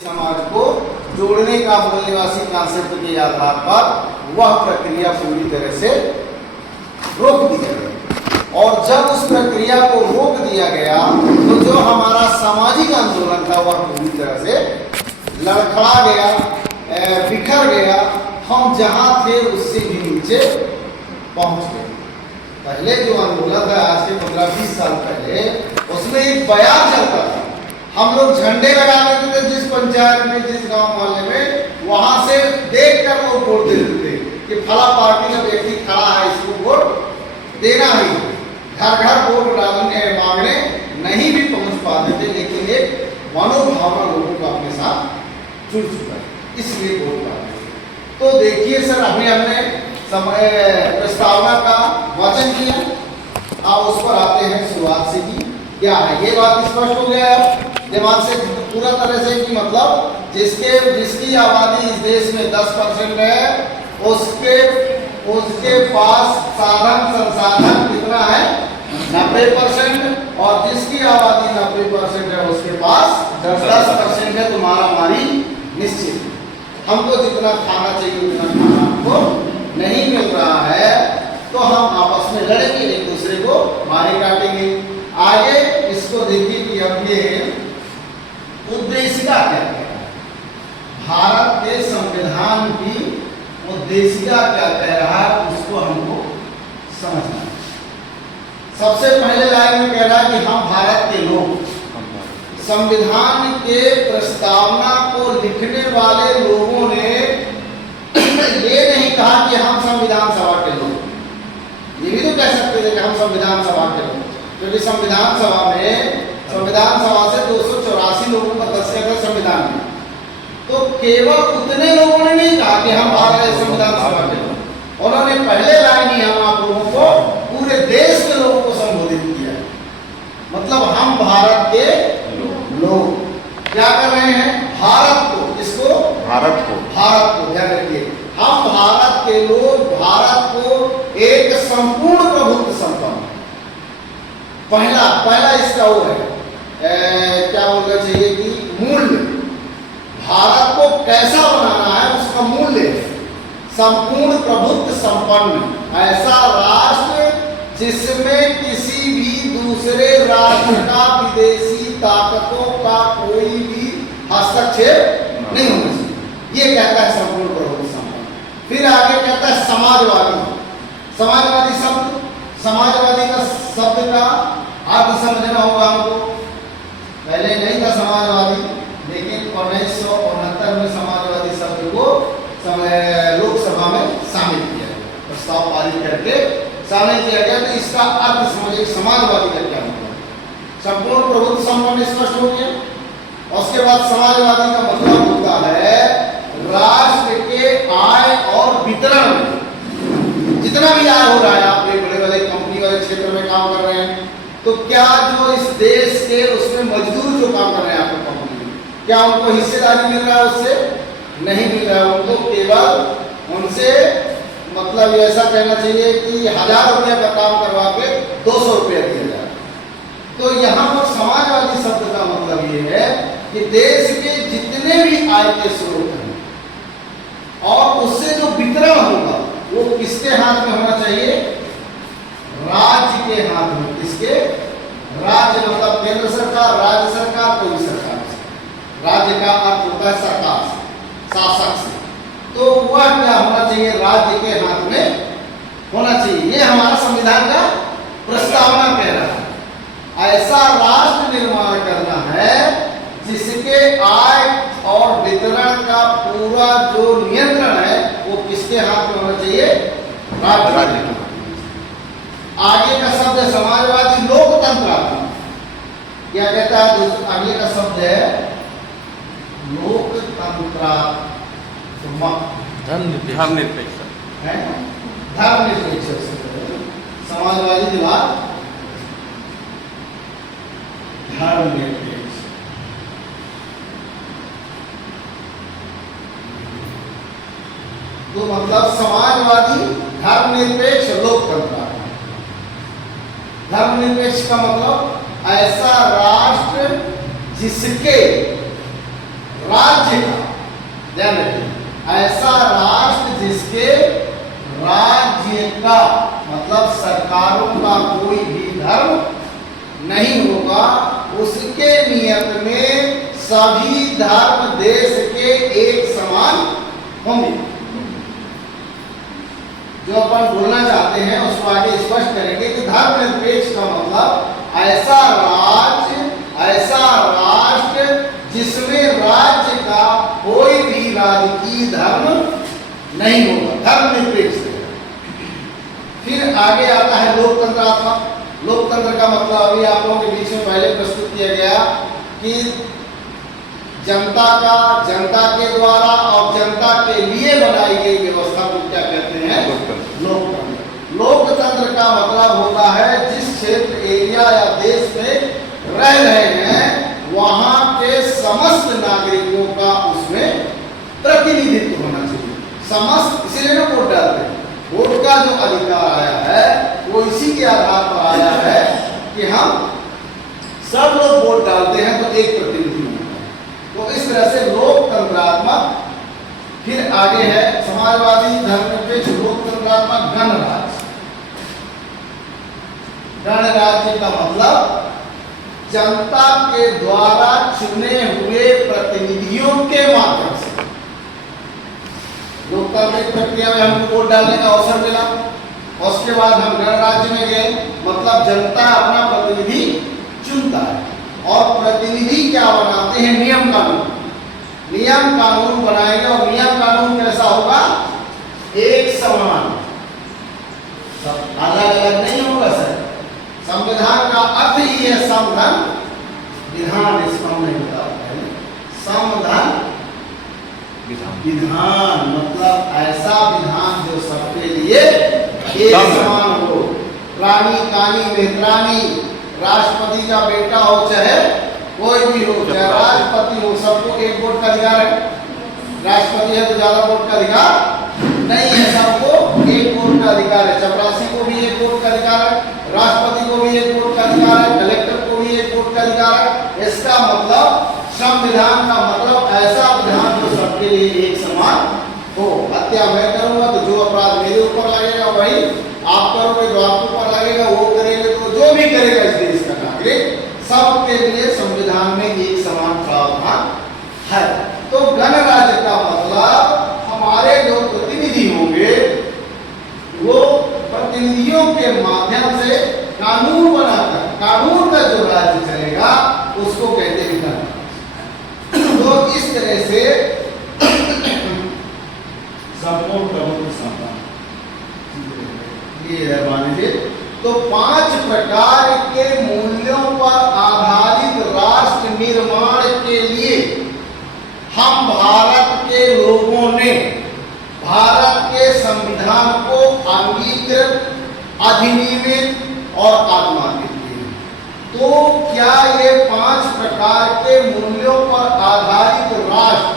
समाज को जोड़ने का मूल निवासी कॉन्सेप्ट के आधार पर वह प्रक्रिया पूरी तरह से रोक दी गई। और जब उस प्रक्रिया को रोक दिया गया तो जो हमारा सामाजिक आंदोलन था वह पूरी तरह से लड़खड़ा गया, बिखर गया। हम जहां थे उससे भी नीचे पहुंच गए। पहले जो आंदोलन था आज के 15-20 साल पहले, उसमें एक बयान चलता था। हम लोग झंडे लगा देते थे जिस पंचायत में, जिस गांव मोहल्ले में, वहां से देख कर लोग वोट देते थे कि फला पार्टी का व्यक्ति खड़ा है, इसको वोट देना ही। घर घर वोट डालने मांगने नहीं भी पहुंच पाते थे, लेकिन एक मनोभावना लोगों को अपने साथ जुड़ चुका है, इसलिए वोट डालते थे। तो देखिए सर, हमने प्रस्तावना का वाचन किया। अब उस पर आते हैं शुरुआत से की क्या है। ये बात स्पष्ट हो गया दिमाग से पूरा तरह से कि मतलब जिसकी आबादी इस देश में 10% है, उसके पास साधन संसाधन कितना है, 90%। और जिसकी आबादी 90% है उसके पास 10% है। तो मारामारी निश्चित। हमको जितना खाना चाहिए उतना खाना हमको नहीं मिल रहा है, तो हम आपस में लड़ेंगे, एक दूसरे को मारे काटेंगे। आगे इसको देखिए कि अब ये उद्देशिका क्या है, भारत के संविधान की उद्देशिका क्या कह रहा है, उसको हमको समझना है। सबसे पहले लाइन में कह रहा है कि हम भारत के लोग। संविधान के प्रस्तावना को लिखने वाले लोगों ने ये नहीं कहा कि हम संविधान सभा के लोग। ये भी तो कह सकते थे कि हम संविधान सभा के लोग, क्योंकि संविधान सभा से 284 लोगों का दस्तखत है संविधान में। तो केवल उतने लोगों ने नहीं कहा कि हम भारत संविधान सभा के लोग। उन्होंने पहले लाइन ही हम आप लोगों को पूरे देश के लोगों को संबोधित किया। मतलब हम भारत के लोग क्या कर रहे हैं, भारत को, इसको भारत को ध्यान रखिए। हम भारत के लोग भारत को एक संपूर्ण प्रभुत्व संपन्न, पहला इसका वो है क्या बोलना चाहिए कि मूल्य, भारत को कैसा बनाना है उसका मूल्य, संपूर्ण प्रभुत्व संपन्न ऐसा राष्ट्र जिसमें किसी भी दूसरे राष्ट्र का विदेशी ताकतों का कोई भी हस्तक्षेप नहीं होना चाहिए। ये कहता है संपूर्ण प्रभुत्व संपन्न। फिर आगे कहता है समाजवादी। समाजवादी का शब्द का अर्थ समझना होगा हमको। पहले नहीं था समाजवादी, लेकिन 1969 में समाजवादी शब्द को लोकसभा में शामिल किया गया, प्रस्ताव पारित करके शामिल किया गया। तो इसका अर्थ समझिए समाजवादी का क्या मतलब। संपूर्ण प्रभुत्व संपन्न स्पष्ट हो गया। उसके बाद समाजवादी का मतलब होता है राष्ट्र के आय और वितरण में जितना भी आय हो रहा है, आप बड़े बड़े कंपनी वाले क्षेत्र में काम कर रहे हैं, तो क्या जो इस देश के उसमें मजदूर जो काम कर रहे हैं आपको कंपनी में, क्या उनको हिस्सेदारी मिल रहा है? उससे नहीं मिल रहा है। उनको केवल उनसे मतलब ऐसा कहना चाहिए कि 1000 रुपये का काम करवा के 200 रुपया दिया जाए। तो यहाँ पर समाजवादी शब्द का मतलब ये है कि देश के जितने भी आय के स्रोत हैं और उससे जो वितरण होगा वो किसके हाथ में होना चाहिए? राज्य के हाथ में। किसके? राज्य मतलब केंद्र सरकार, राज्य सरकार, कोई सरकार। राज्य का अर्थ होता है सरकार से, शासक से। तो वह क्या होना चाहिए? राज्य के हाथ में होना चाहिए। ये हमारा संविधान का प्रस्तावना कह रहा है। ऐसा राष्ट्र निर्माण करना है जिसके आय और वितरण का पूरा जो नियंत्रण है वो किसके हाथ में होना चाहिए? राज्य के। आगे का शब्द है समाजवादी लोकतंत्र। क्या कहता है? आगे का शब्द है लोकतंत्र, धर्मनिरपेक्ष। समाजवादी के बाद धर्मनिरपेक्ष। तो मतलब समाजवादी धर्मनिरपेक्ष लोकतंत्र। धर्मनिरपेक्ष का मतलब ऐसा राष्ट्र जिसके राज्य का, ध्यान रखिए, ऐसा राष्ट्र जिसके राज्य का मतलब सरकारों का कोई भी धर्म नहीं होगा, उसके नियत में सभी धर्म देश के एक समान होंगे। जो अपन बोलना चाहते हैं उसको आगे स्पष्ट करेंगे कि धर्मनिरपेक्ष का मतलब ऐसा राष्ट्र जिसमें राज्य का कोई भी राजकीय धर्म नहीं होगा, धर्मनिरपेक्ष। फिर आगे आता है लोकतंत्रात्मक। लोकतंत्र का मतलब अभी आप लोगों के बीच में पहले प्रस्तुत किया गया कि जनता के द्वारा और जनता के लिए बनाई गई व्यवस्था को क्या कहते हैं? लोकतंत्र। लोकतंत्र का मतलब होता है जिस क्षेत्र, एरिया या देश में रह रहे हैं वहां के समस्त नागरिकों का उसमें प्रतिनिधित्व होना चाहिए। समस्त, इसीलिए ना वोट डालते हैं। वोट का जो अधिकार आया है वो इसी के आधार पर आया है कि हम सब लोग वोट डालते हैं तो एक प्रतिनिधि होता है। तो इस तरह से लोकतंत्रात्मक। फिर आगे है समाजवादी, धर्मनिरपेक्ष, लोकतंत्रात्मक, गणराज्य। गणराज्य का मतलब जनता के द्वारा चुने हुए प्रतिनिधियों के माध्यम से। लोकतांत्रिक प्रक्रिया में हमको वोट डालने का अवसर मिला, और उसके बाद हम गणराज्य में गए, मतलब जनता अपना प्रतिनिधि चुनता है, और प्रतिनिधि क्या बनाते हैं? नियम कानून। नियम कानून बनाएंगे, और नियम कानून कैसा होगा? एक समान, सब अलग अलग नहीं होगा सर। संविधान का अर्थ ही है समधन विधान। इसका नहीं होता समधन विधान, मतलब ऐसा विधान जो सबके लिए एक समान हो। रानी, कानी, मेहतरानी, राष्ट्रपति का बेटा हो चाहे कोई भी हो, चाहे राष्ट्रपति हो, सबको एक वोट का अधिकार है। राष्ट्रपति है तो ज्यादा वोट का अधिकार नहीं है, सबको एक वोट का अधिकार है। चपरासी को भी एक वोट का अधिकार है, राष्ट्रपति को भी एक वोट का अधिकार है, कलेक्टर को भी एक वोट का अधिकार है। इसका मतलब संविधान का मतलब ऐसा विधान जो सबके लिए एक समान हो। हत्या मैं करूंगा तो जो अपराध मेरे ऊपर लगेगा वही आप करोगे, जो आपके ऊपर लगेगा वो करेंगे, तो जो भी करेगा इस देश का नागरिक, सबके लिए संविधान में एक समान प्रावधान है। तो गणराज्य का मतलब हमारे जो प्रतिनिधि होंगे वो प्रतिनिधियों के माध्यम से कानून बनाकर, कानून का जो राज्य चलेगा उसको कहते हैं गणराज्य। तो इस तरह से संपूर्ण प्रभुत्व संपन्न ये है। मान लीजिए तो 5 प्रकार के मूल्यों पर आधारित राष्ट्र निर्माण के लिए हम भारत के लोगों ने भारत के संविधान को अंगीकृत, अधिनियमित और आत्मान्वित किए। तो क्या ये 5 प्रकार के मूल्यों पर आधारित राष्ट्र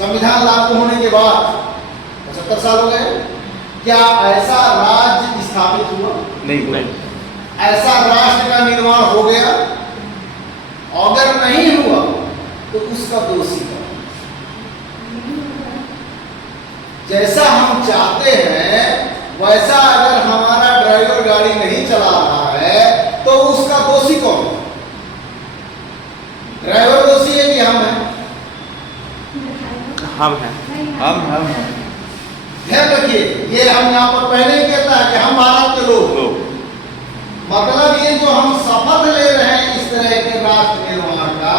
संविधान लागू होने के बाद 75 साल हो गए, क्या ऐसा राज्य स्थापित हुआ? नहीं। ऐसा राष्ट्र का निर्माण हो गया? अगर नहीं हुआ तो उसका दोषी कौन? जैसा हम चाहते हैं वैसा अगर हमारा ड्राइवर गाड़ी नहीं चला रहा है तो उसका दोषी कौन? ड्राइवर दोषी है कि हम हैं? हम हैं। ध्यान रखिए, ये हम यहाँ पर पहले ही कहता है कि हम भारत के लोग, मतलब ये जो हम शपथ ले रहे हैं इस तरह के राष्ट्र निर्माण का,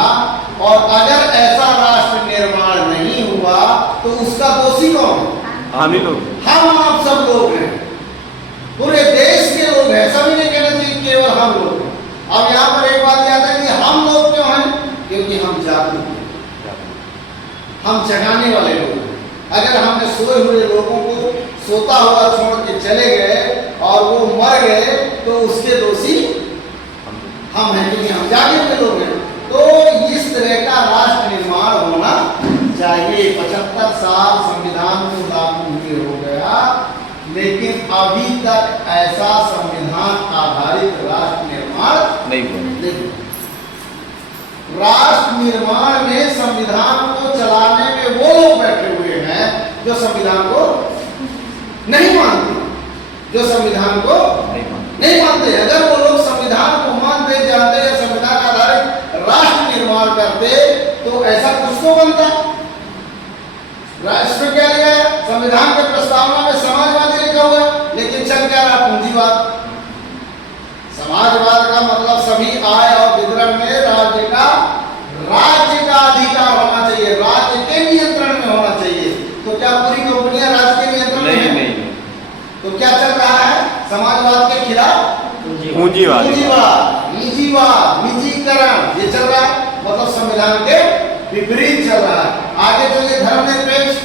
और अगर ऐसा राष्ट्र निर्माण नहीं हुआ तो उसका दोषी कौन है? हम ही लोग, हम आप सब लोग हैं, पूरे देश के लोग हैं। सभी ने कहना चाहिए केवल हम लोग हैं। अब यहाँ पर एक बात याद है कि हम लोग क्यों हैं? क्योंकि हम जागरूक हैं, हम जगाने वाले लोग हैं। अगर हमने सोए हुए लोगों को सोता हुआ छोड़ के चले गए और वो मर गए तो उसके दोषी हम हैं, क्योंकि हम जागे हुए लोग हैं। तो इस तरह का राष्ट्र निर्माण होना चाहिए। 75 साल संविधान को लागू हुए हो गया, लेकिन अभी तक ऐसा संविधान आधारित राष्ट्र निर्माण नहीं हुआ। राष्ट्र निर्माण में संविधान को चलाने में वो लोग बैठे हुए हैं जो संविधान को नहीं मानते, जो संविधान को नहीं मानते। अगर वो लोग संविधान को मानते, जानते या संविधान आधारित राष्ट्र निर्माण करते तो ऐसा कुछ तो बनता। राष्ट्र क्या लिया है? संविधान के प्रस्तावना में समाजवादी लिखा हुआ है, लेकिन चल क्या रहा? पूंजीवाद। समाजवाद का मतलब सभी आय और वितरण में राज्य का अधिकार होना चाहिए, राज्य के नियंत्रण में होना चाहिए। तो क्या पूरी कंपनियां राज्य के नियंत्रण में हैं? नहीं। तो क्या चल रहा है? समाजवाद के खिलाफ पूंजीवाद, निजीवाद, निजीकरण, ये चल रहा है। मतलब संविधान के विपरीत चल रहा है। आगे चलिए धर्मनिरपेक्ष।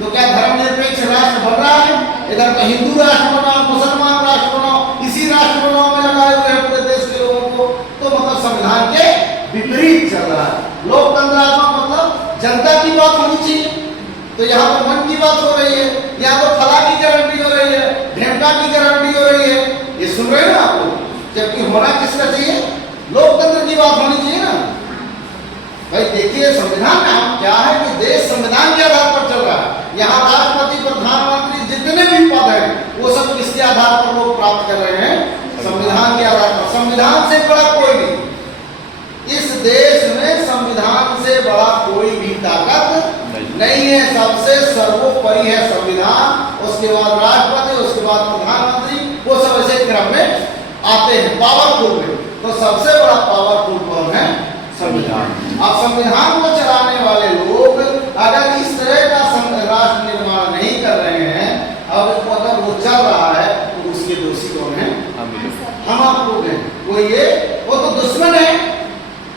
तो क्या धर्मनिरपेक्ष राष्ट्र बन रहा है? इधर तो हिंदू राष्ट्र बनाओ, मुसलमान राष्ट्र बनाओ, इसी राष्ट्र बनाओ में लगाए हुए हैं पूरे देश के लोगों को। तो मतलब संविधान के विपरीत चल रहा है। लोकतंत्रात्मक मतलब जनता की बात होनी चाहिए, तो यहाँ पर मन की बात हो रही है, यहाँ तो फला की गारंटी हो रही है, ढेमका की गारंटी हो रही है। ये सुन रहे हैं ना आप लोग? जबकि होना किसका चाहिए? लोकतंत्र की बात होनी चाहिए ना भाई। देखिए संविधान में हम क्या है कि देश संविधान के आधार पर चल रहा है। यहाँ राष्ट्रपति, प्रधानमंत्री, जितने भी पद हैं वो सब किसके आधार पर लोग प्राप्त कर रहे हैं? संविधान के आधार पर। संविधान से बड़ा कोई नहीं इस देश में, संविधान से बड़ा कोई भी ताकत नहीं है। सबसे सर्वोपरि है संविधान, उसके बाद राष्ट्रपति, उसके बाद प्रधानमंत्री, वो सब ऐसे क्रम में आते हैं पावरफुल में। तो सबसे बड़ा पावरफुल कौन है? संविधान। अब संविधान को चलाने वाले लोग अगर इस तरह का राष्ट्र निर्माण नहीं कर रहे हैं, अब अगर वो चल रहा है तो उसके दोषी कौन है? हम आप लोग हैं। वो तो दुश्मन है,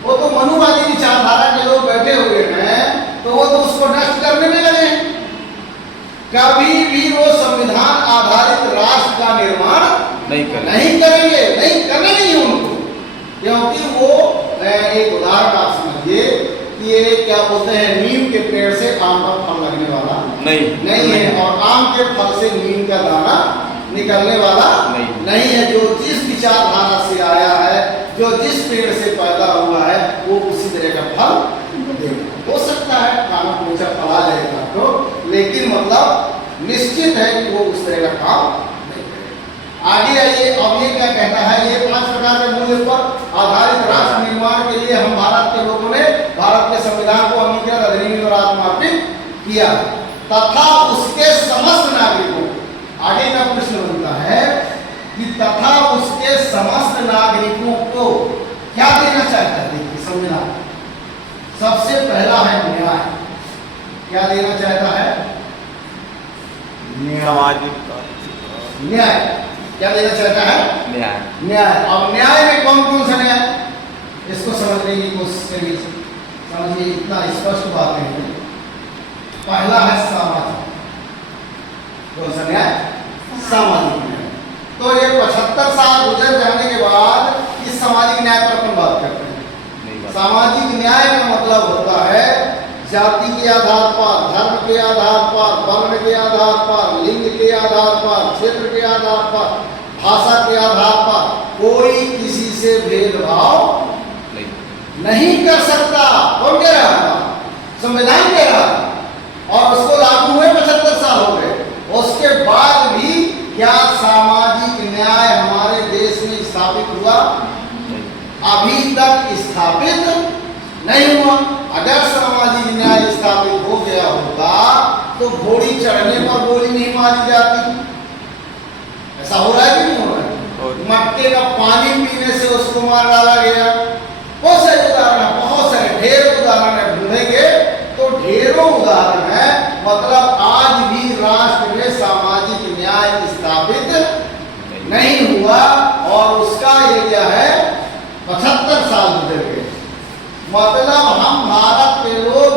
वो तो मनुवादी विचारधारा के लोग बैठे हुए हैं, तो वो तो उसको नष्ट करने में लगे हैं। कभी भी वो संविधान आधारित राष्ट्र का निर्माण नहीं करेंगे, नहीं करने नहीं उनको। क्योंकि वो एक उदाहरण आप समझिए कि ये क्या बोलते हैं, नीम के पेड़ से आम का फल लगने वाला नहीं है, और आम के फल से नीम का दाना निकलने वाला नहीं है। जो जिस विचारधारा से आया है, जो जिस पेड़ से पैदा हुआ है, वो उसी तरह का फल देगा। हो सकता है खाना पूछा फला जाएगा तो, लेकिन मतलब निश्चित है कि वो उस तरह का काम नहीं करेगा। आगे आइए, अब ये क्या कहता है? ये 5 प्रकार के मूल्य पर आधारित राष्ट्र निर्माण के लिए हम भारत के लोगों ने भारत के संविधान को अंगीकृत, अधिनियमित और आत्मार्पित किया तथा उसके समस्त नागरिकों, आगे का प्रश्न बनता है कि तथा उसके समस्त नागरिकों को क्या देना चाहता है? देखिए संविधान सबसे पहला है न्याय। क्या देना चाहता है? न्याय। क्या देना चाहता है? न्याय। अब न्याय में कौन कौन सा न्याय? इसको समझने की कोशिश करिए। समझिए, इतना स्पष्ट बात है। पहला है सामाजिक। कौन सा न्याय? सामाजिक न्याय। तो ये 75 साल गुजर जाने के बाद इस सामाजिक न्याय पर अपन बात करते हैं। सामाजिक न्याय का मतलब होता है जाति के आधार पर, धर्म के आधार पर, वर्ण के आधार पर, लिंग के आधार पर, क्षेत्र के आधार पर, भाषा के आधार पर कोई किसी से भेदभाव नहीं कर सकता। कौन कह रहा है? संविधान कह रहा है, और उसको लागू हुए 75 साल हो गए। उसके बाद भी क्या सामाजिक न्याय हमारे देश में स्थापित हुआ? अभी तक स्थापित नहीं हुआ। अगर सामाजिक न्याय स्थापित हो गया होता तो घोड़ी चढ़ने पर गोली नहीं मारी जाती। ऐसा हो रहा है कि नहीं हो रहा है? मटके का पानी पीने से उसको मार डाला गया। बहुत सारे उदाहरण है, बहुत सारे, ढेर उदाहरण है। ढूंढेंगे तो ढेरों उदाहरण है। मतलब आज भी राष्ट्र में सामाजिक न्याय स्थापित नहीं हुआ, और उसका ये क्या है? 75 साल गुजर गए। मतलब हम भारत के लोग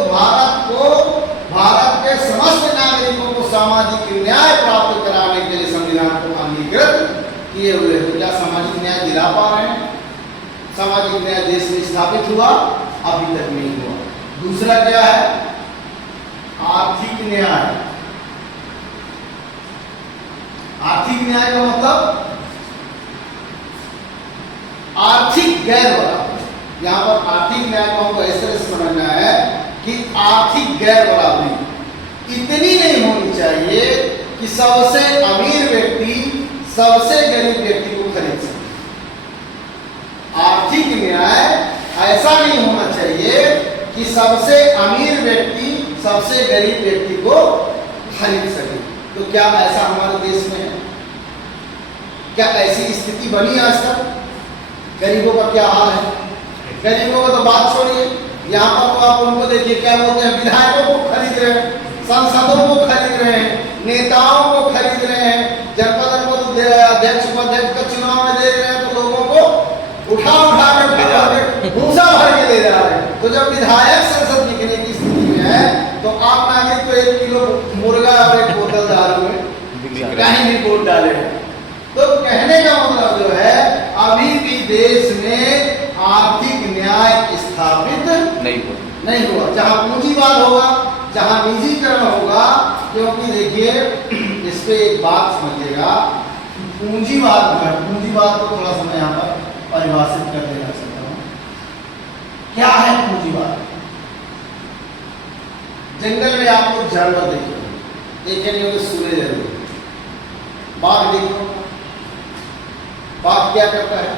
भारत के समस्त नागरिकों को सामाजिक न्याय प्राप्त कराने के लिए संविधान को अंगीकृत किए हुए। तो क्या सामाजिक न्याय दिला पा रहे हैं? सामाजिक न्याय देश में स्थापित हुआ? अभी तक नहीं हुआ। दूसरा क्या है? आर्थिक न्याय। आर्थिक न्याय का मतलब आर्थिक गैर बराबरी। यहाँ पर आर्थिक न्याय को हमको इस तरह से समझना है कि आर्थिक गैर बराबरी इतनी नहीं होनी चाहिए कि सबसे अमीर व्यक्ति सबसे गरीब व्यक्ति को खरीद सके। आर्थिक न्याय ऐसा नहीं होना चाहिए कि सबसे अमीर व्यक्ति सबसे गरीब व्यक्ति को खरीद सके। तो क्या ऐसा हमारे देश में है? क्या ऐसी स्थिति बनी आज तक? गरीबों का क्या हाल है? गरीबों का तो बात छोड़िए, यहाँ पर तो आप उनको देखिए क्या बोलते हैं, विधायकों को खरीद रहे हैं, सांसदों को खरीद रहे हैं, नेताओं को खरीद रहे हैं, जनपद अध्यक्ष उपाध्यक्ष का चुनाव में दे रहे हैं तो लोगों को उठा कर भूसा भर के ले जा रहे हैं। तो जब विधायक संसद बिकने की स्थिति में है तो आप नागरिक तो 1 किलो मुर्गा और 1 बोतल दारू में कहीं भी वोट डाले। तो कहने का मतलब जो है अभी भी देश में आर्थिक न्याय स्थापित नहीं हुआ। जहां पूंजीवाद होगा, जहां निजीकरण होगा, क्योंकि देखिए इस पे एक बात समझिएगा, पूंजीवाद को थोड़ा सा मैं यहाँ पर परिभाषित कर देना चाहता हूँ। क्या है पूंजीवाद? जंगल में आप लोग जानवर देखे नहीं होंगे, सुने जरूर। बाघ देखो, बाघ क्या करता है?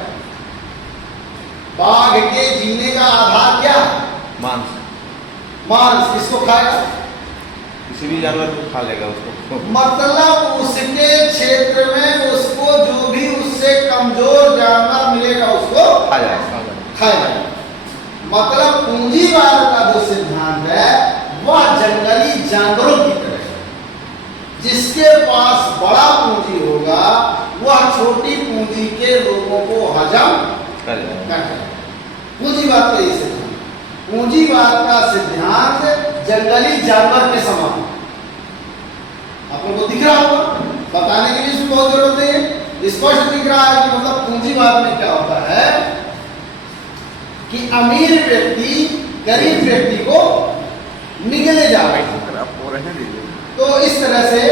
बाघ के जीने का आधार क्या है? मांस। किसको खाएगा? किसी भी जानवर को खा लेगा उसको। मतलब उसके क्षेत्र में उसको जो भी उससे कमजोर जानवर मिलेगा उसको खाएगा। मतलब पूंजीवाद का जो सिद्धांत है वह जंगली जानवरों की तरह है। जिसके पास बड़ा पूंजी होगा वह छोटी पूंजी के लोगों को हजम कर। पूंजीवाद का ये सिद्धांत, पूंजीवाद का सिद्धांत जंगली जानवर के समान। आप लोगों को दिख रहा होगा, बताने के लिए इसमें बहुत जरूरत नहीं है, स्पष्ट दिख रहा है कि मतलब पूंजीवाद में क्या होता है कि अमीर व्यक्ति गरीब व्यक्ति को निगले जा रहे हैं। तो इस तरह से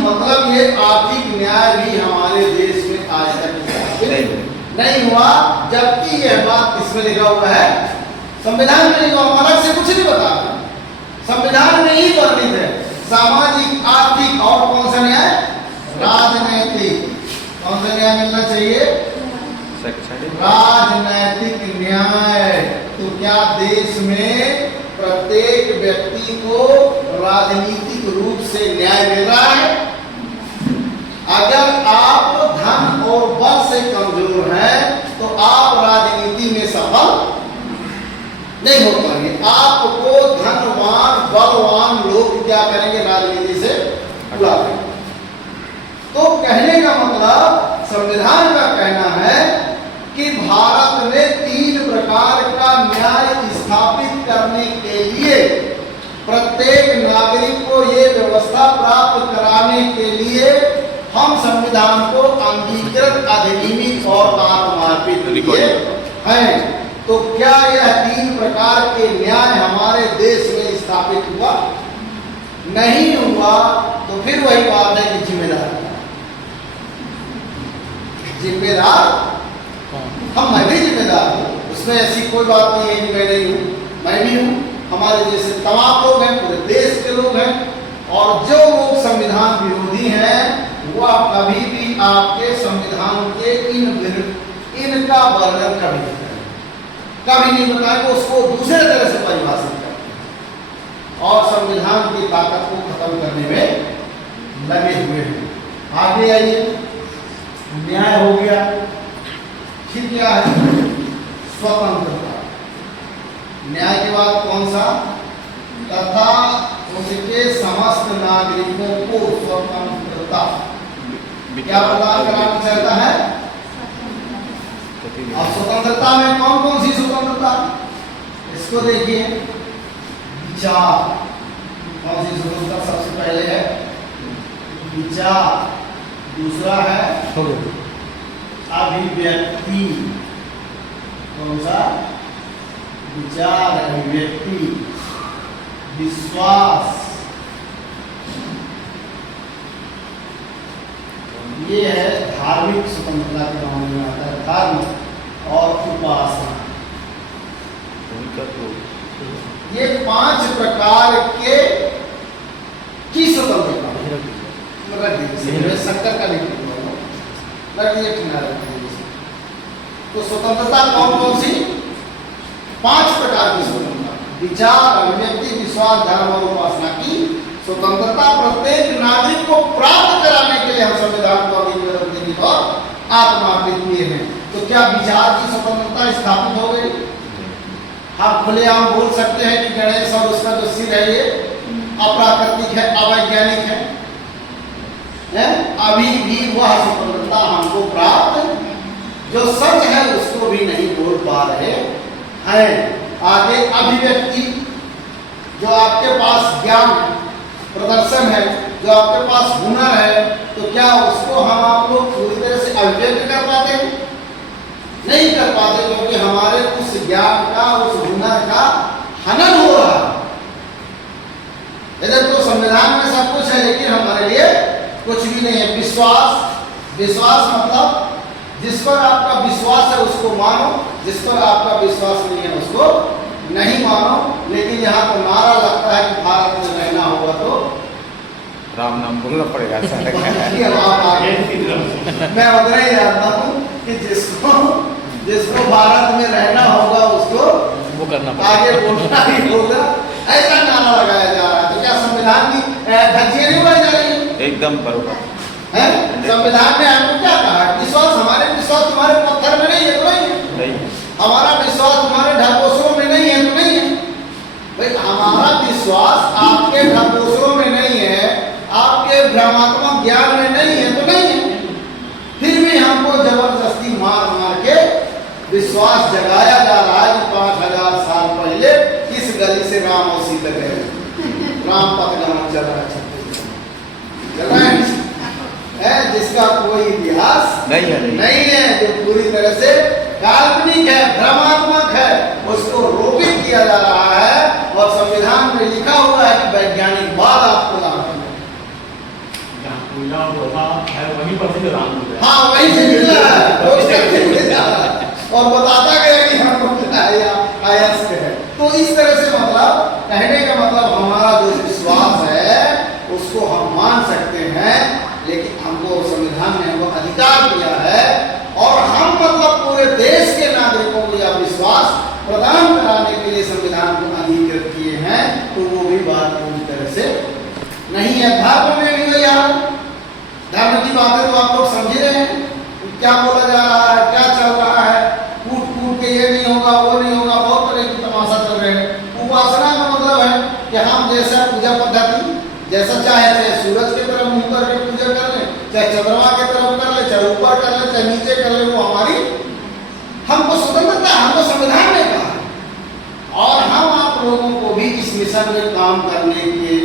मतलब ये आर्थिक न्याय भी हमारे देश में आज तक नहीं हुआ, जबकि यह बात किसमें लिखा हुआ है? संविधान में लिखा हुआ, अलग से कुछ नहीं बता रहा, संविधान में ही वर्णित है। सामाजिक, आर्थिक और कौन सा न्याय? राजनैतिक। कौन सा न्याय मिलना चाहिए? राजनैतिक न्याय। तो क्या देश में प्रत्येक व्यक्ति को राजनीतिक रूप से न्याय मिल रहा है? अगर आप धन और बल से कमजोर हैं तो आप राजनीति में सफल नहीं हो पाएंगे। आपको धनवान बलवान लोग क्या करेंगे? राजनीति से बुला देंगे। तो कहने का मतलब संविधान का कहना है कि भारत में 3 प्रकार का न्याय स्थापित करने के लिए, प्रत्येक नागरिक को ये व्यवस्था प्राप्त कराने के लिए हम संविधान को अंगीकृत, अधिनियमित और आत्मार्पित किए हैं। तो क्या यह 3 प्रकार के न्याय हमारे देश में स्थापित हुआ? नहीं हुआ। तो फिर वही बात है कि जिम्मेदार हम, मैं भी जिम्मेदार हूँ, उसमें ऐसी कोई बात नहीं है कि मैं नहीं हूँ, मैं भी हूँ। हमारे जैसे तमाम लोग हैं, पूरे देश के लोग हैं। और जो लोग संविधान विरोधी हैं वह कभी भी आपके संविधान के इनका वर्णन कभी नहीं बताएंगे, उसको दूसरे तरह से परिभाषित करेंगे और संविधान की ताकत को खत्म करने में लगे हुए हैं। आगे आइए, न्याय हो गया, फिर क्या है? स्वतंत्रता। न्याय के बाद कौन सा? तथा उसके समस्त नागरिकों को स्वतंत्रता क्या प्रदान कराना चाहता है? और स्वतंत्रता में कौन कौन सी स्वतंत्रता? इसको देखिए, विचार। कौन सी स्वतंत्रता सबसे पहले है? विचार। दूसरा है अभिव्यक्ति। कौन सा? विचार, अभिव्यक्ति। विश्वास, ये है धार्मिक स्वतंत्रता के मामले में आता है, धर्म और उपासना। दिक्कत तो ये 5 प्रकार के की स्वतंत्रता रख दीजिए, मैं शक्कर का नहीं कहूँगा, रख दिए किनारे रख दीजिए। तो स्वतंत्रता कौन कौन सी? 5 प्रकार की स्वतंत्रता: विचार, अभिव्यक्ति, विश्वास, धर्म और उपासना की स्वतंत्रता प्रत्येक नागरिक को प्राप्त कराने के लिए हम संविधान को अधिनियम और आत्मार्पित किए हैं। तो क्या विचार की स्वतंत्रता स्थापित हो गई? हम खुलेआम बोल सकते हैं कि गणेश और उसका जो सिर है ये अप्राकृतिक है, अवैज्ञानिक है? अभी भी वह स्वतंत्रता हमको प्राप्त, जो सच है उसको भी नहीं बोल पा रहे हैं। आगे अभिव्यक्ति, जो आपके पास ज्ञान प्रदर्शन है, जो आपके पास हुनर है, तो क्या उसको हम आप लोग पूरी तरह से अभिव्यक्त कर पाते हैं? नहीं कर पाते, क्योंकि हमारे उस ज्ञान का, उस हुनर का हनन हो रहा है। इधर तो संविधान में सब कुछ है, लेकिन हमारे लिए कुछ भी नहीं है। विश्वास मतलब जिस पर आपका विश्वास है उसको मानो, जिस पर आपका विश्वास नहीं है उसको नहीं मानो। लेकिन यहाँ तो नारा लगता है कि भारत में रहना होगा तो राम नाम बोलना पड़ेगा, ऐसा लगता है। मैं उतना ही जानता हूँ कि जिसको भारत में रहना होगा उसको वो करना आगे बोलना ही होगा, ऐसा नारा लगाया जा रहा है। तो क्या संविधान की धज्जियां नहीं उड़ाई जा रही है? एकदम बरोबर है। संविधान ने हमको क्या कहा? विश्वास, हमारे विश्वास तुम्हारे पत्थर में नहीं है तो नहीं है, नहीं हमारा विश्वास तुम्हारे ढकोसलों में नहीं है तो नहीं है। भाई हमारा विश्वास आपके ढकोसलों में नहीं है, आपके भ्रमात्मक ज्ञान में नहीं है तो नहीं है। फिर भी हमको जबरदस्ती मार मार के विश्वास जगाया जा रहा है कि 5000 साल पहले इस गली से राम और सीता गए, राम पथ गाना चल रहा है, चल रहा है, जिसका कोई इतिहास नहीं है, जो पूरी तरह से काल्पनिक है, भ्रमात्मक है, उसको रोपित किया जा रहा है। और संविधान में लिखा हुआ है कि वैज्ञानिक बाद आपको लागू वहीं पर से राम बोल रहे हैं। हाँ वहीं से मिल रहा है और बताता गया कि हम अयस्क है। तो इस तरह से मतलब कहने का मतलब हमारा जो विश्वास है उसको हम मान सकते हैं, लेकिन हमको संविधान ने हमको अधिकार दिया है और हम मतलब पूरे देश के नागरिकों को यह विश्वास प्रदान कराने के लिए संविधान को अधिकृत किए हैं। तो वो भी बात पूरी तरह से नहीं है। धर्म में भी वही हाल, धर्म की बातें तो आप लोग समझ रहे हैं, क्या बोला जा रहा है, क्या चल रहा है, कूट कूट के ये नहीं होगा, वो नहीं होगा, बहुत तरह की तमाशा चल रहे हैं। उपासना का मतलब है कि हम जैसा पूजा पद्धति जैसा चाहे सूरज की तरफ मुंह करके पूजा कर ले, चाहे चंद्रमा की तरफ कर ले, चाहे ऊपर कर ले, चाहे नीचे कर ले, वो हमारी हमको स्वतंत्रता, हमको संविधान ने कहा। और हम आप लोगों को भी इस मिशन में काम करने के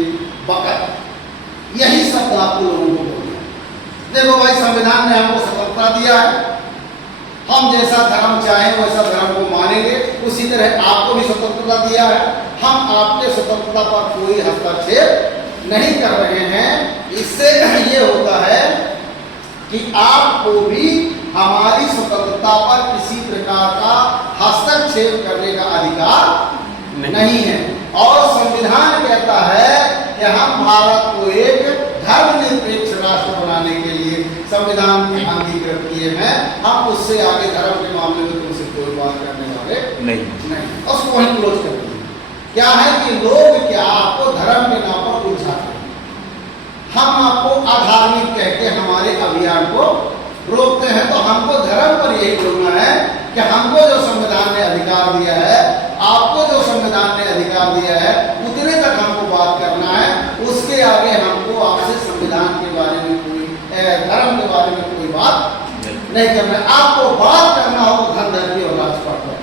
वक्त यही शब्द आप लोगों को बोलना है। देखो भाई, संविधान ने हमको स्वतंत्रता दिया है, हम जैसा धर्म चाहें वैसा धर्म को मानेंगे, उसी तरह आपको भी स्वतंत्रता दिया है। हम आपके स्वतंत्रता पर कोई हस्तक्षेप नहीं कर रहे हैं। इससे ये होता है कि आपको भी हमारी स्वतंत्रता पर किसी प्रकार का हस्तक्षेप करने का अधिकार नहीं है। और संविधान कहता है कि हम भारत को एक धर्मनिरपेक्ष राष्ट्र बनाने के लिए संविधान में अंगीकृत किए हैं। हम उससे आगे धर्म के मामले में तुमसे कोई बात करने वाले नहीं। उसको वहीं क्लोज कर दिए। क्या है कि लोग क्या आपको धर्म के नाम पर उलझाते हैं, हम आपको अधार्मिक कह के हमारे अभियान को रोकते हैं। तो हमको धर्म पर यही बोलना है कि हमको जो संविधान ने अधिकार दिया है, आपको जो संविधान ने अधिकार दिया है, उतने तक हमको बात करना है। उसके आगे हमको आपसे संविधान के बारे में कोई, धर्म के बारे में कोई बात नहीं करना है। आपको बात करना हो तो धन धर्मी और राजपाट पर।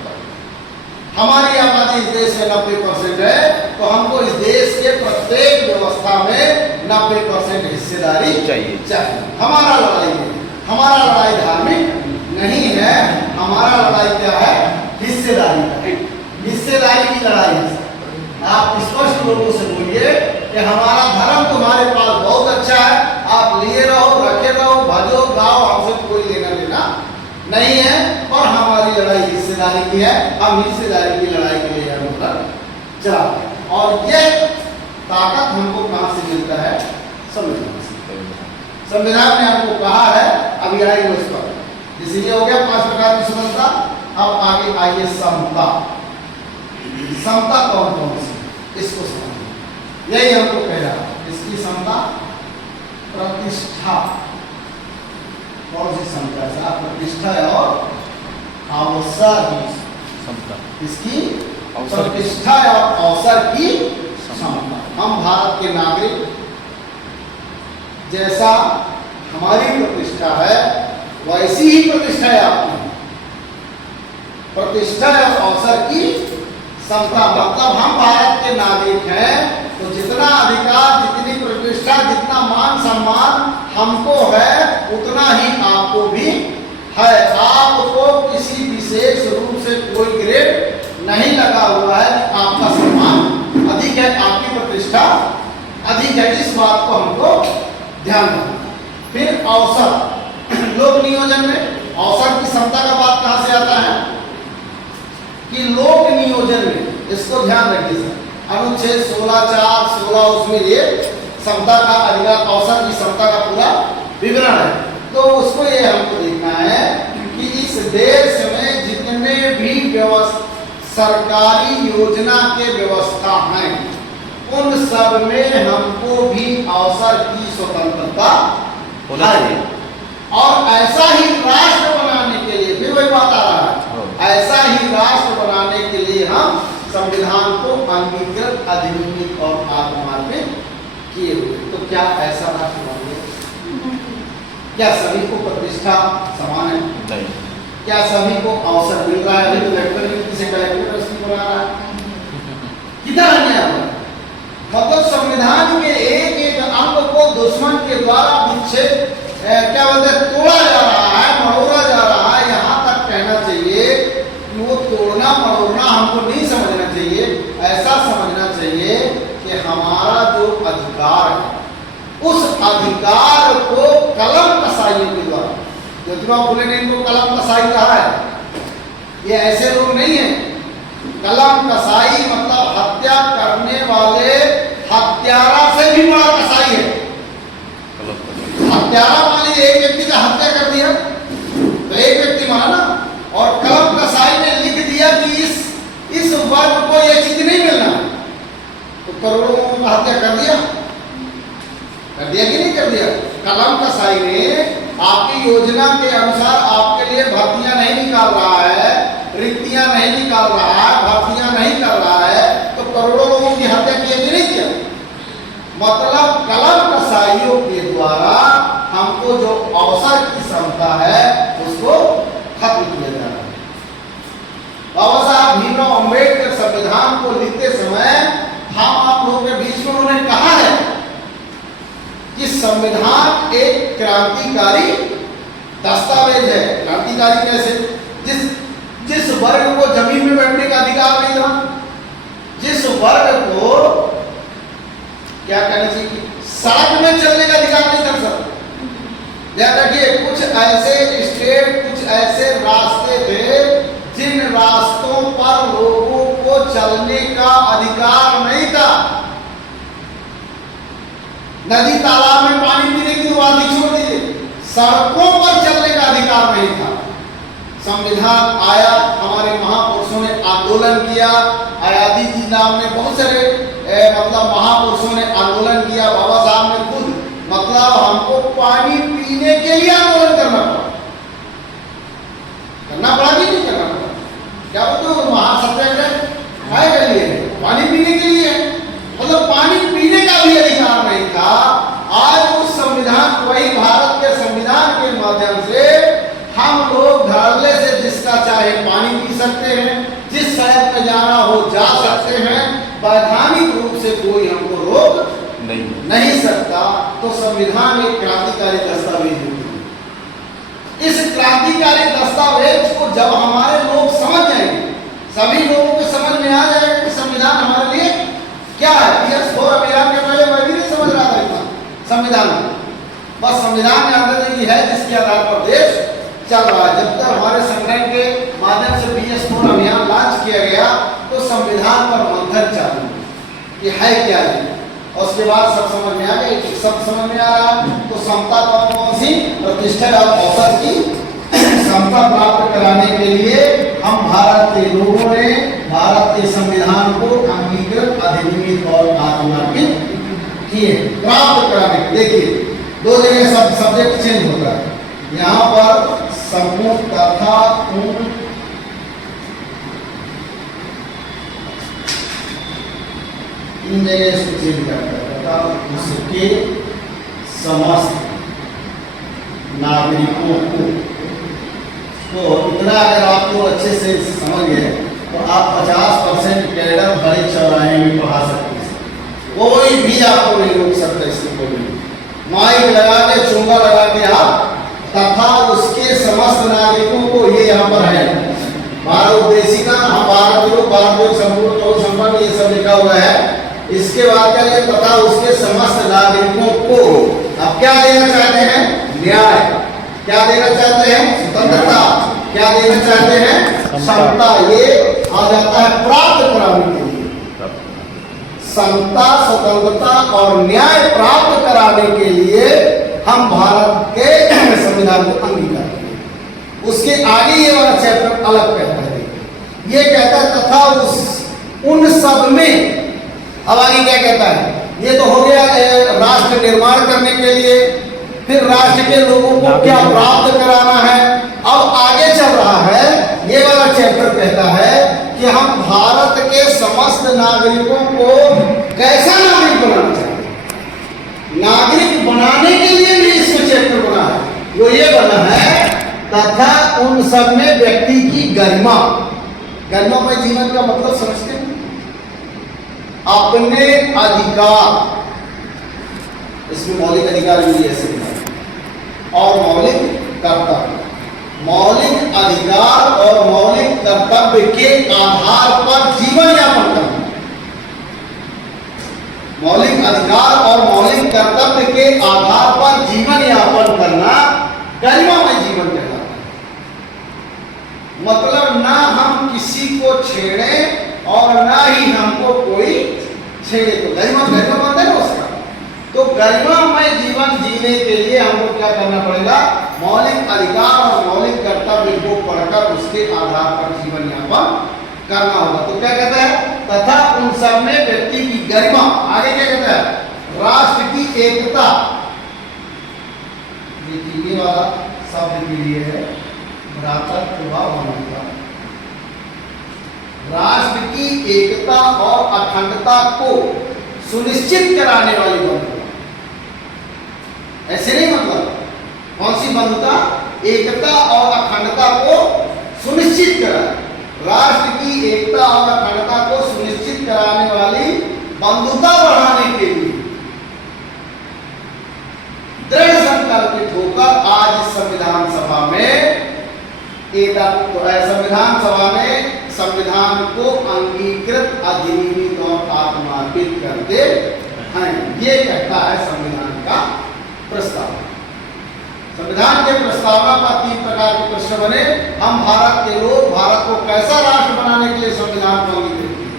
हमारी आबादी इस देश में 90% है, तो हमको इस देश के प्रत्येक व्यवस्था में 90% हिस्सेदारी चाहिए। हमारा लड़ाई है, हमारा लड़ाई धार्मिक नहीं है, हमारा लड़ाई क्या है? हिस्सेदारी है, हिस्सेदारी की लड़ाई है। आप स्पष्ट लोगों से बोलिए कि हमारा धर्म तुम्हारे पास बहुत अच्छा है, आप लिए रहो, रखे रहो, भजो गाओ, हमसे कोई लेना देना नहीं है। और हमारी लड़ाई हिस्सेदारी की है, हम हिस्सेदारी की लड़ाई के लिए चलाते हैं। और ये ताकत हमको कहाँ से मिलता है? संविधान से। संविधान ने हमको कहा है, अभी आएंगे उस पर। इसलिए हो गया 5 प्रकार की स्वतंत्रता। अब आगे आइए समता। समता कौन कौन सी, इसको समझिए। यही हमको कह रहा है, इसकी समता प्रतिष्ठा। कौन सी समता है? प्रतिष्ठा और अवसर। समता इसकी अवसर की- प्रतिष्ठा और अवसर की समता। हम भारत के नागरिक, जैसा हमारी प्रतिष्ठा है वैसी ही प्रतिष्ठा है आपकी। प्रतिष्ठा और अवसर की समता मतलब हम भारत के नागरिक हैं तो जितना अधिकार, जितनी प्रतिष्ठा, जितना मान सम्मान हमको है उतना ही आपको भी है। आपको किसी विशेष रूप से कोई ग्रेड नहीं लगा हुआ है कि आपका सम्मान अधिक है, आपकी प्रतिष्ठा अधिक है। इस बात को हमको ध्यान रखना। फिर अवसर, लोक नियोजन में अवसर की समता का बात कहां से आता है कि लोक नियोजन में, इसको ध्यान रखिए सर, अनुच्छेद 16(4), 16 उसमें ये समता का अधिकार, अवसर की समता का पूरा विवरण है। तो उसको ये हमको देखना है कि इस देश में जितने भी सरकारी योजना के व्यवस्था हैं उन सब में हमको भी अवसर की स्वतंत्रता है। और ऐसा ही राष्ट्र बनाने के लिए, फिर वही बात आ रहा है, ऐसा ही राष्ट्र बनाने के लिए हम संविधान को अंगीकृत, अधिनियमित और आत्मार्पित किए हुए। तो क्या ऐसा राष्ट्र बन गया? क्या सभी को प्रतिष्ठा समान है? नहीं। क्या सभी को अवसर मिल रहा है? अभी तो लेफ्टिनेंट किसी कलेक्टर रस्ती बना रहा है, कितना अन्याय हो रहा है। मतलब संविधान के एक एक अंग को दुश्मन के द्वारा विच्छेद, क्या बोलते हैं, तोड़ा जा रहा है, मरोड़ा जा रहा है। यहाँ तक कहना चाहिए कि वो तोड़ना मरोड़ना हमको नहीं समझना चाहिए, ऐसा समझना चाहिए कि हमारा जो अधिकार है उस अधिकार को कलम कसाइयों के द्वारा, ज्योतिबा फुले ने इनको कलम कसाई कहा है। ये ऐसे लोग नहीं है। कलम कसाई मतलब हत्या करने वाले हत्यारा से भी बड़ा कसाई है। हत्यारा मान लीजिए एक व्यक्ति का हत्या कर दिया तो एक व्यक्ति माना ना, और कलम कसाई ने लिख दिया कि इस वर्ग को यह चीज नहीं मिलना, तो करोड़ों लोगों का हत्या कर दिया कि नहीं कर दिया? कलम कसाई ने आपकी योजना के अनुसार आपके लिए भर्तियां नहीं निकाल रहा है, रिक्तियां नहीं निकाल रहा है, भर्तियां नहीं कर रहा है, तो करोड़ों लोगों की हत्या किया कि नहीं किया? मतलब कलम कसाइयों के द्वारा हमको जो अवसर की क्षमता है उसको खत्म किया जा रहा है। बाबा साहब भीमराव अंबेडकर संविधान को लिखते समय हम आप लोगों के बीच में उन्होंने कहा है कि संविधान एक क्रांतिकारी दस्तावेज है। क्रांतिकारी कैसे? जिस वर्ग को जमीन में बैठने का अधिकार नहीं था, जिस वर्ग को क्या कहना चाहिए कि सड़क में चलने का अधिकार नहीं था सर। ध्यान रखिए, कुछ ऐसे स्टेट, कुछ ऐसे रास्ते थे जिन रास्तों पर लोगों को चलने का अधिकार नहीं था। नदी तालाब में पानी पीने की तो बात ही छोड़ दीजिए, सड़कों पर चलने का अधिकार नहीं था। संविधान आया, हमारे महापुरुषों ने आंदोलन किया, आजादी जी नाम ने बहुत सारे मतलब महापुरुषों ने आंदोलन किया। बाबा साहब ने खुद मतलब हमको पानी पीने के लिए आंदोलन करना पड़ा कि नहीं करना पड़ा? क्या बोलते हो, महासत्याग्रह काय के लिए? पानी पीने के लिए। मतलब पानी पीने का भी अधिकार नहीं था। आज उस संविधान, वही भारत के संविधान के माध्यम से हम लोग धड़ल्ले से जिसका चाहे पानी पी सकते हैं, जिस शहर में जाना हो जा सकते हैं, वैधानिक रूप से कोई हमको रोक नहीं सकता। तो संविधान एक क्रांतिकारी दस्तावेज है। इस क्रांतिकारी दस्तावेज को जब हमारे लोग समझ जाएंगे, सभी लोगों को समझ में आ जाएगा कि संविधान हमारे लिए क्या है। PS4 अभियान के पहले मैं भी नहीं समझ रहा था इतना संविधान, बस संविधान में आदत है जिसके आधार पर देश चल रहा है। जब तक हमारे संगठन के माध्यम से PS4 अभियान लॉन्च किया गया तो संविधान पर मंथन मंथन चालू कि है क्या है, और उसके बाद सब समझ में आ गया। कि सब समझ में आ रहा तो समता कौन सी, प्रतिष्ठा और औसत की समता प्राप्त कराने के लिए हम भारत के लोगों ने भारत के संविधान को अंगीकृत, अधिनियमित और आत्मार्पित किए। प्राप्त कराने के, देखिए दो जगह सब सब्जेक्ट चेंज होता है। यहाँ पर समूह तथा इन जगह इसको चेंज करता है तथा उसके समस्त नागरिकों को। तो इतना अगर आपको अच्छे से समझ गए तो आप 50% कैडर बड़े चौराहे में पढ़ा सकते हैं, कोई भी आपको नहीं रोक सकता इसको। कोई माइक लगा के, चोंगा लगा के आप तथा उसके समस्त नागरिकों को, ये यहाँ पर है भारत उद्देशिका, हम भारत संपूर्ण संपन्न, ये सब लिखा हुआ है। इसके बाद क्या है, तथा उसके समस्त नागरिकों को अब क्या देना चाहते हैं, न्याय। क्या देना चाहते हैं, स्वतंत्रता। क्या देना चाहते हैं, समता। ये आ जाता है प्राप्त कराने के लिए। समता, स्वतंत्रता और न्याय प्राप्त कराने के लिए हम भारत के संविधान को अंगीकार करें। उसके आगे ये वाला चैप्टर अलग कहता है, ये कहता है तथा उन सब में। अब आगे क्या कहता है, ये तो हो गया राष्ट्र निर्माण करने के लिए, फिर राष्ट्र के लोगों को क्या प्राप्त कराना है। अब आगे चल रहा है, ये वाला चैप्टर कहता है कि हम भारत के समस्त नागरिकों को कैसा नागरिक बनाना चाहिए। नागरिक बनाने के लिए भी इसको चैप्टर बना है, वो ये बना है तथा उन सब में व्यक्ति की गरिमा। गरिमा में जीवन का मतलब समझते हैं, अपने अधिकार, इसमें मौलिक अधिकार भी ऐसे और मौलिक कर्तव्य। मौलिक अधिकार और मौलिक कर्तव्य के आधार पर जीवन यापन करना। मौलिक अधिकार और मौलिक कर्तव्य के आधार पर जीवन यापन करना गरिमामय जीवन कहलाता है। मतलब ना हम किसी को छेड़े और ना ही हमको कोई छेड़े, तो गरिमा बनता है ना उसका। तो गरिमामय जीवन जीने के लिए हमको क्या करना पड़ेगा, मौलिक अधिकार और मौलिक कर्तव्य को पढ़कर उसके आधार पर जीवन यापन करना होगा। तो क्या कहता है, तथा उन सब में व्यक्ति की गरिमा। आगे क्या कहता है, राष्ट्र की एकता। ये वाला शब्द के लिए है भ्रातृत्व मानवता। राष्ट्र की एकता और अखंडता को सुनिश्चित कराने वाली बंधुता। ऐसे नहीं, मतलब कौन सी बंधुता, एकता और अखंडता को सुनिश्चित करा। राष्ट्र की एकता और अखंडता को सुनिश्चित कराने वाली बंधुता बढ़ाने के लिए दृढ़ संकल्पित होकर आज संविधान सभा में संविधान को अंगीकृत, अधिनियमित और आत्मार्पित करते हैं। ये कहता है संविधान का प्रस्तावना। संविधान के प्रस्तावना पर 3 प्रकार के प्रश्न बने। हम भारत के लोग भारत को कैसा राष्ट्र बनाने के लिए संविधान को अंगीकृत किए,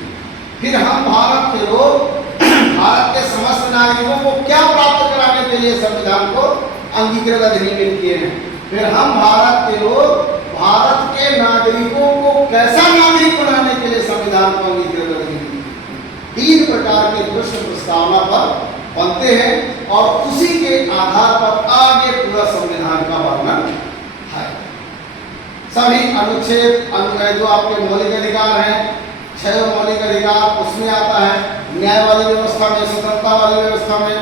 फिर हम भारत के लोग भारत के समस्त नागरिकों को क्या प्राप्त कराने के लिए संविधान को अंगीकृत, अधिनियमित किए हैं, फिर हम भारत के लोग भारत के नागरिकों को कैसा नागरिक बनाने के लिए संविधान को अंगीकृत, अधिनियमित। 3 प्रकार के प्रश्न प्रस्तावना पर बनते हैं और उसी के आधार पर आगे पूरा संविधान का वर्णन है। सभी अनुच्छेद जो आपके मौलिक अधिकार हैं, 6 मौलिक अधिकार, उसमें आता है न्याय वाली व्यवस्था में, स्वतंत्रता वाली व्यवस्था में।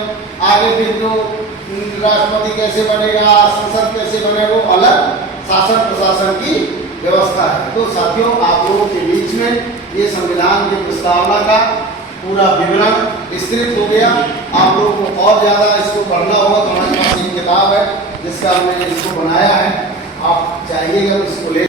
आगे फिर जो राष्ट्रपति कैसे बनेगा, संसद कैसे बनेगा, वो अलग शासन प्रशासन की व्यवस्था है। तो साथियों, आप लोगों के बीच में ये संविधान की प्रस्तावना का पूरा विवरण विस्तृत हो गया। आप लोगों को और ज़्यादा इसको पढ़ना होगा तो हमारे पास एक किताब है जिसका हमने इसको बनाया है, आप चाहिएगा तो इसको ले